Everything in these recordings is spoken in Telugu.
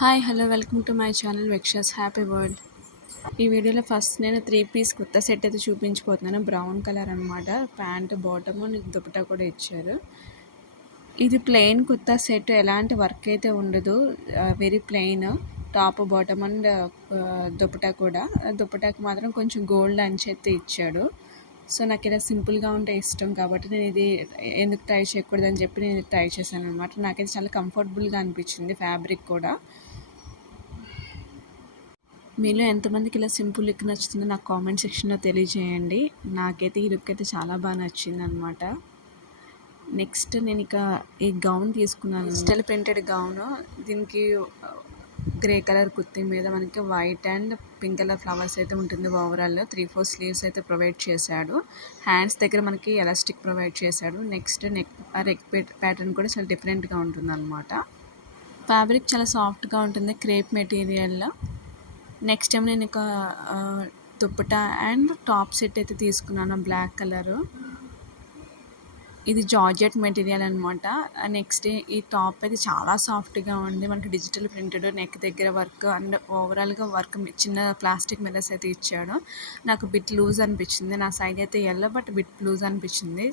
Hi hello welcome to my channel వెక్షస్ హ్యాపీ వరల్డ్. ఈ వీడియోలో ఫస్ట్ నేను 3 పీస్ కొత్త సెట్ అయితే చూపించిపోతున్నాను. బ్రౌన్ కలర్ అనమాట. ప్యాంట్ బాటము దుపట్టా కూడా ఇచ్చారు. ఇది ప్లెయిన్ కొత్త సెట్, ఎలాంటి వర్క్ అయితే ఉండదు. Very plain top bottom and dupatta కూడా. దుపట్టాకి మాత్రం కొంచెం గోల్డ్ అంచెత్తి ఇచ్చాడు. సో నాకు ఇలా సింపుల్గా ఉంటే ఇష్టం కాబట్టి నేను ఇది ఎందుకు ట్రై చేయకూడదని చెప్పి నేను ట్రై చేశాను అనమాట. నాకైతే చాలా కంఫర్టబుల్గా అనిపించింది. ఫ్యాబ్రిక్ కూడా. మీలో ఎంతమందికి ఇలా సింపుల్ లుక్ నచ్చుతుందో నాకు కామెంట్ సెక్షన్లో తెలియజేయండి. నాకైతే ఈ లుక్ అయితే చాలా బాగా నచ్చింది అనమాట. నెక్స్ట్ నేను ఈ గౌన్ తీసుకున్నాను. Digital printed gown. దీనికి గ్రే కలర్ కుర్తీ మీద మనకి white and pink colour flowers అయితే ఉంటుంది. ఓవరాల్ 3-4 స్లీవ్స్ అయితే ప్రొవైడ్ చేశాడు. హ్యాండ్స్ దగ్గర మనకి ఎలాస్టిక్ ప్రొవైడ్ చేశాడు. నెక్స్ట్ నెక్ ప్యాటర్న్ కూడా చాలా డిఫరెంట్గా ఉంటుంది అనమాట. ఫ్యాబ్రిక్ చాలా సాఫ్ట్గా ఉంటుంది, క్రేప్ మెటీరియల్లో. నెక్స్ట్ టైం నేను దుప్పటా అండ్ టాప్ సెట్ అయితే తీసుకున్నాను, బ్లాక్ కలరు. ఇది జార్జెట్ మెటీరియల్ అనమాట. నెక్స్ట్ ఈ టాప్ అయితే చాలా సాఫ్ట్గా ఉంది. మనకి డిజిటల్ ప్రింటెడ్, నెక్ దగ్గర వర్క్ అండ్ ఓవరాల్గా వర్క్ చిన్న ప్లాస్టిక్ మిర్రర్స్ అయితే ఇచ్చాడు. నాకు బిట్ లూజ్ అనిపించింది. నా సైజ్ అయితే ఎల్లో, బట్ బిట్ లూజ్ అనిపించింది.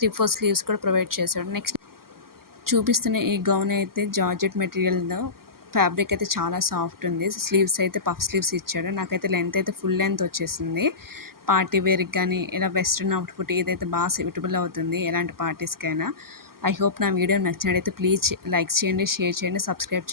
3-4 స్లీవ్స్ కూడా ప్రొవైడ్ చేశాడు. నెక్స్ట్ చూపిస్తున్న ఈ గౌన్ అయితే జార్జెట్ మెటీరియల్తో. ఫ్యాబ్రిక్ అయితే చాలా సాఫ్ట్ ఉంది. స్లీవ్స్ అయితే పఫ్ స్లీవ్స్ ఇచ్చాడు. నాకైతే లెంత్ అయితే ఫుల్ లెంత్ వచ్చేసింది. పార్టీ వేర్కి కానీ ఇలా వెస్ట్రన్ అవుట్ఫిట్ ఇదైతే బాగా సూటబుల్ అవుతుంది ఎలాంటి పార్టీస్కైనా. ఐ హోప్ నా వీడియో నచ్చినట్టయితే ప్లీజ్ లైక్ చేయండి, షేర్ చేయండి, సబ్స్క్రైబ్ చేయండి.